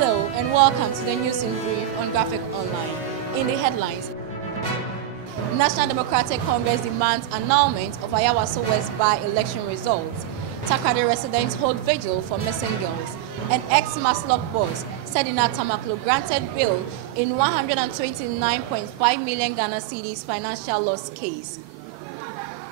Hello and welcome to the news in brief on Graphic Online. In the headlines, National Democratic Congress demands annulment of Ayawaso West by-election results. Takoradi residents hold vigil for missing girls. An ex-MASLOC boss, Sedina Tamaklo, granted bail in 129.5 million Ghana cedis financial loss case.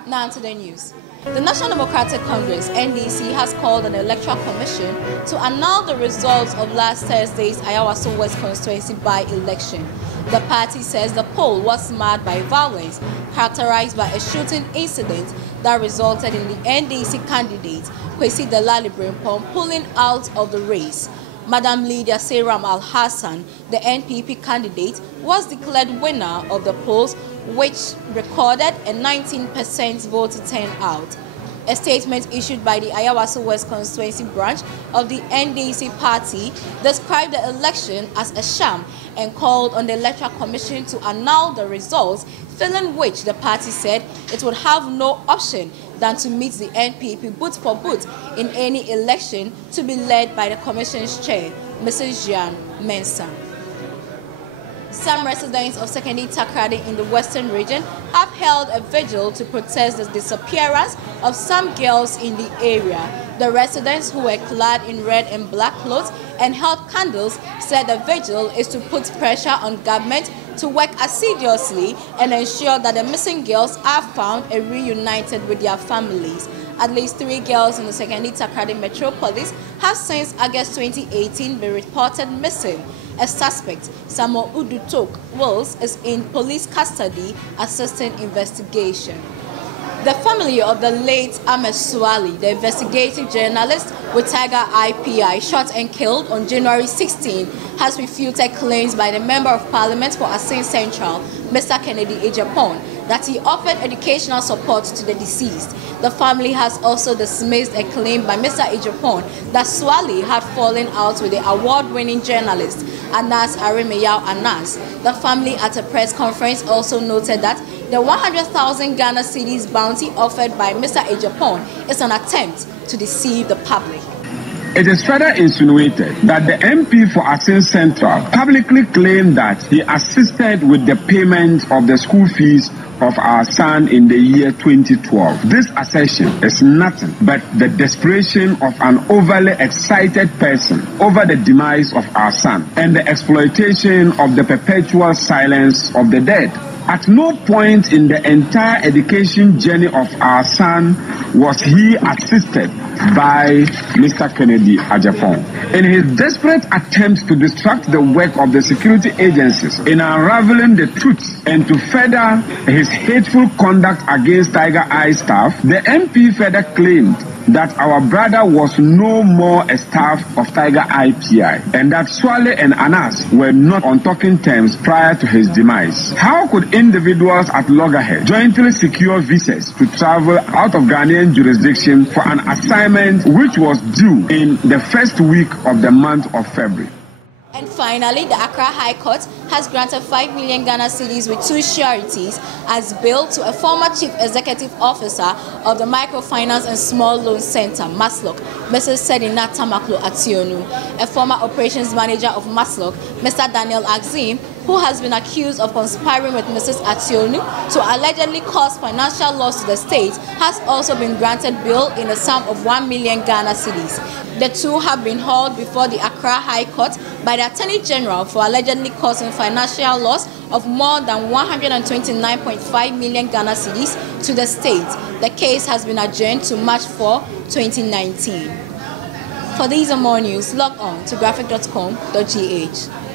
Now to the news. The National Democratic Congress, NDC, has called on the Electoral Commission to annul the results of last Thursday's Ayawaso West constituency by-election. The party says the poll was marred by violence, characterized by a shooting incident that resulted in the NDC candidate, Kwesi Delali Brimpong, pulling out of the race. Madam Lydia Seyram Al-Hassan, the NPP candidate, was declared winner of the polls, which recorded a 19% voter turnout. A statement issued by the Ayawaso West constituency branch of the NDC party described the election as a sham and called on the Electoral Commission to annul the results, failing which the party said it would have no option than to meet the NPP boot for boot in any election to be led by the Commission's chair, Mrs. Jean Mensah. Some residents of secondary Takoradi in the western region have held a vigil to protest the disappearance of some girls in the area. The residents, who were clad in red and black clothes and held candles, said the vigil is to put pressure on government to work assiduously and ensure that the missing girls are found and reunited with their families. At least 3 girls in the secondary Takoradi metropolis have since August 2018 been reported missing. A suspect, Samuel Udutok Wills, is in police custody assisting investigation. The family of the late Ahmed Swali, the investigative journalist with Tiger IPI, shot and killed on January 16, has refuted claims by the Member of Parliament for Hussein Central, Mr. Kennedy Agyapong, that he offered educational support to the deceased. The family has also dismissed a claim by Mr. Agyapong that Swali had fallen out with the award-winning journalist Anas Arimeyao Anas. The family at a press conference also noted that the 100,000 Ghana cedis bounty offered by Mr. Agyapong is an attempt to deceive the public. It is further insinuated that the MP for Hussein Central publicly claimed that he assisted with the payment of the school fees of our son in the year 2012. This assertion is nothing but the desperation of an overly excited person over the demise of our son and the exploitation of the perpetual silence of the dead. At no point in the entire education journey of our son was he assisted by Mr. Kennedy Agyapong. In his desperate attempt to distract the work of the security agencies in unraveling the truth and to further his hateful conduct against Tiger Eye staff, the MP further claimed that our brother was no more a staff of Tiger IPI and that Swale and Anas were not on talking terms prior to his demise. How could individuals at loggerhead jointly secure visas to travel out of Ghanaian jurisdiction for an assignment which was due in the first week of the month of February? And finally, the Accra High Court has granted 5 million Ghana cedis with 2 sureties as bail to a former Chief Executive Officer of the Microfinance and Small Loan Center, MASLOC, Mrs. Sedina Tamaklo Ationu. A former operations manager of MASLOC, Mr. Daniel Axim, who has been accused of conspiring with Mrs. Ationu to allegedly cause financial loss to the state, has also been granted bail in the sum of 1 million Ghana cedis. The two have been hauled before the Accra High Court by the Attorney General for allegedly causing financial loss of more than 129.5 million Ghana cedis to the state. The case has been adjourned to March 4, 2019. For these and more news, log on to graphic.com.gh.